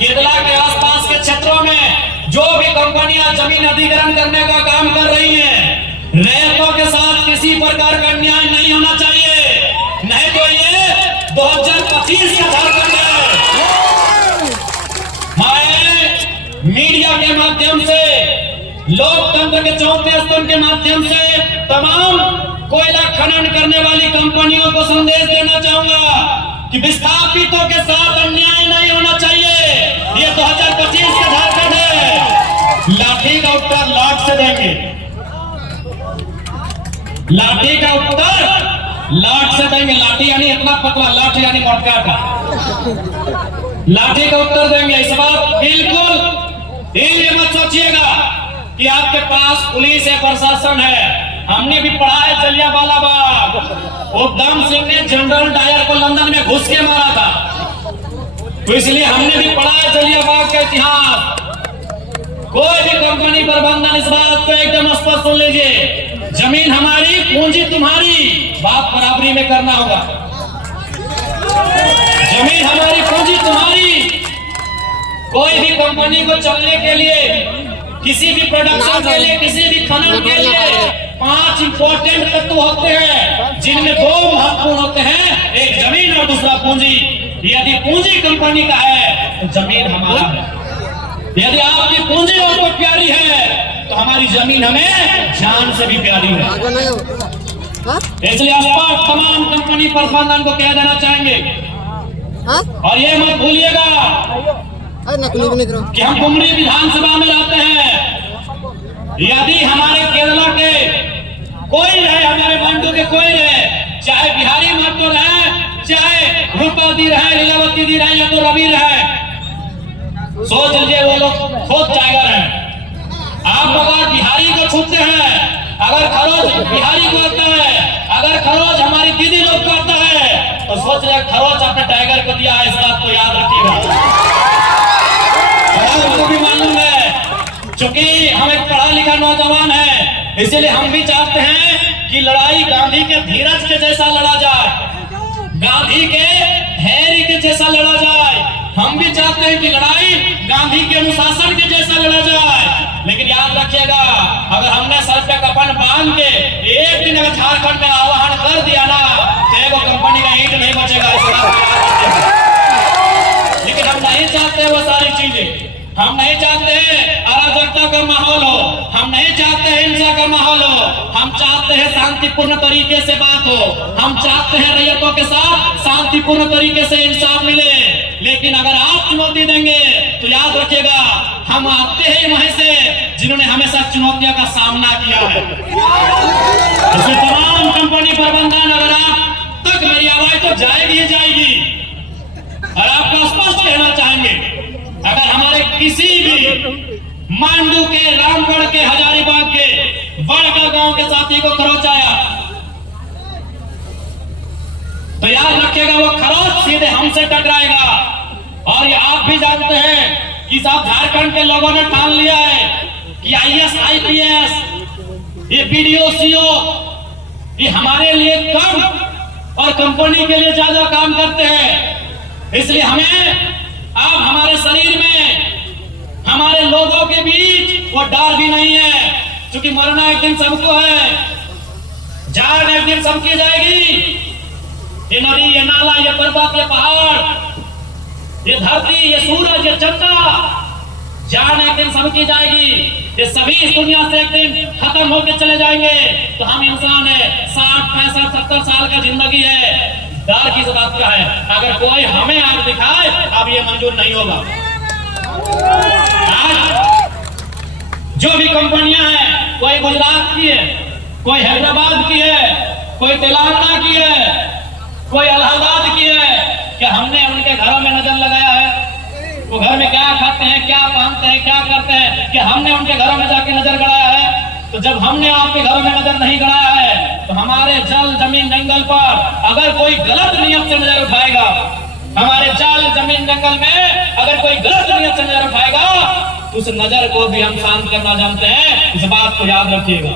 केरला के आसपास के क्षेत्रों में जो भी कंपनियां जमीन अधिग्रहण करने का काम कर रही हैं, रैयतों के साथ किसी प्रकार का अन्याय नहीं होना चाहिए, नहीं तो ये 2025 का झारखंड है। मैं मीडिया के माध्यम से, लोकतंत्र के चौथे स्तंभ के माध्यम से तमाम कोयला खनन करने वाली कंपनियों को संदेश देना चाहूंगा कि विस्थापितों के साथ अन्याय नहीं होना चाहिए। ये 2025 का झारखंड है। लाठी का उत्तर लाठ से देंगे, लाठी का उत्तर लाठ से देंगे। लाठी यानी इतना पतला, लाठी यानी मोटका का। लाठी का उत्तर देंगे। इस बात बिल्कुल ये मत सोचिएगा कि आपके पास पुलिस है, प्रशासन है। हमने भी पढ़ा है जलियांवाला बाग, उधम सिंह ने जनरल डायर को लंदन में घुस के मारा था, तो इसलिए हमने भी पढ़ा है जलियांवाला बाग का इतिहास। कोई भी कंपनी प्रबंधन इस बात को एकदम स्पष्ट सुन लीजिए, जमीन हमारी, पूंजी तुम्हारी, बात बराबरी में करना होगा। जमीन हमारी, पूंजी तुम्हारी। कोई भी कंपनी को चलने के लिए, किसी भी प्रोडक्शन के लिए, किसी भी खनन के लिए 5 इंपॉर्टेंट तत्व होते हैं, जिनमें 2 महत्वपूर्ण होते हैं, एक जमीन और दूसरा पूंजी। यदि पूंजी कंपनी का है तो जमीन हमारा है। यदि आपकी पूंजी आपको प्यारी है तो हमारी जमीन हमें जान से भी प्यारी है। इसलिए आप तमाम कंपनी प्रबंधन को कह देना चाहेंगे, और ये मत भूलिएगा कि हम कुमरी विधानसभा में रहते हैं। यदि हमारे केरला के कोई रहे, हमारे बंधु के कोई रहे, चाहे बिहारी महतो रहे, चाहे रूपवती रहे, लीलावती दी रहे, या तो रवि रहे, सोच लीजिए वो लोग खुद टाइगर हैं। आप अगर बिहारी को छूते हैं, अगर खरोच बिहारी को आता है, अगर खरोच हमारी दीदी लोग को आता है, तो सोच रहे खरोच अपने टाइगर को दिया है। इस बात को याद रखिएगा। हमको भी मालूम है, चूंकि हम एक पढ़ा लिखा नौजवान है, इसलिए हम भी चाहते हैं कि लड़ाई गांधी के धीरज के जैसा लड़ा जाए, गांधी के धैर्य के जैसा लड़ा जाए। हम भी चाहते हैं कि लड़ाई गांधी के अनुशासन के जैसा लड़ा जाए। लेकिन याद रखिएगा, अगर हमने सर पे कफन बांध के एक दिन अगर झारखंड में आह्वान कर दिया ना, तो वो कंपनी का ईंट नहीं बचेगा। लेकिन हम नहीं चाहते वो सारी चीजें। हम नहीं चाहते अराजकता का माहौल हो, हम नहीं चाहते हिंसा का माहौल हो, हम चाहते हैं शांतिपूर्ण तरीके से बात हो, हम चाहते हैं रैयतों के साथ शांतिपूर्ण तरीके से इंसाफ मिले। लेकिन अगर आप चुनौती देंगे तो याद रखिएगा, हम आते हैं वहीं से जिन्होंने हमेशा चुनौतियों का सामना किया है। इसलिए तमाम कंपनी प्रबंधन, अगर आप तक मेरी आवाज तो जाएगी ही जाएगी, और आपको स्पष्ट कहना चाहेंगे, अगर हमारे किसी भी मांडू के, रामगढ़ के, हजारीबाग के, बड़का गांव के साथी को खरोच आया, तो याद रखिएगा वो खरोच सीधे हमसे टकराएगा। और ये आप भी जानते हैं कि साहब झारखंड के लोगों ने ठान लिया है कि IAS, IPS, ये BDO, CO, ये हमारे लिए कम और कंपनी के लिए ज्यादा काम करते हैं। इसलिए हमें अब हमारे शरीर में, हमारे लोगों के बीच वो डर भी नहीं है, क्योंकि मरना एक दिन सबको है, जान एक दिन सबकी जाएगी। ये नदी, ये नाला, ये पर्वत, ये पहाड़, ये धरती, ये सूरज, ये चंद्रमा, जान एक दिन सबकी जाएगी। ये सभी इस दुनिया से एक दिन खत्म होकर चले जाएंगे। तो हम इंसान है, 60, 65, 70 साल का जिंदगी है, डर किस बात का है? अगर कोई हमें आग दिखाए, अब ये मंजूर नहीं होगा। आज जो भी कंपनियां हैं, कोई गुजरात की है, कोई हैदराबाद की है, कोई तेलंगाना की है, कोई इलाहाबाद की है, क्या हमने उनके घरों में नजर लगाया है? वो घर में क्या खाते हैं, क्या पहनते हैं, क्या करते हैं, क्या हमने उनके घरों में जाके नजर गड़ाया है? तो जब हमने आपके घरों में नजर नहीं गड़ाया है, तो हमारे जल, जमीन, जंगल पर अगर कोई गलत नियत से नजर उठाएगा, हमारे जल, जमीन, जंगल में अगर कोई गलत नियत से नजर उठाएगा, उस नजर को भी हम शांत करना जानते हैं। इस बात को याद रखिएगा।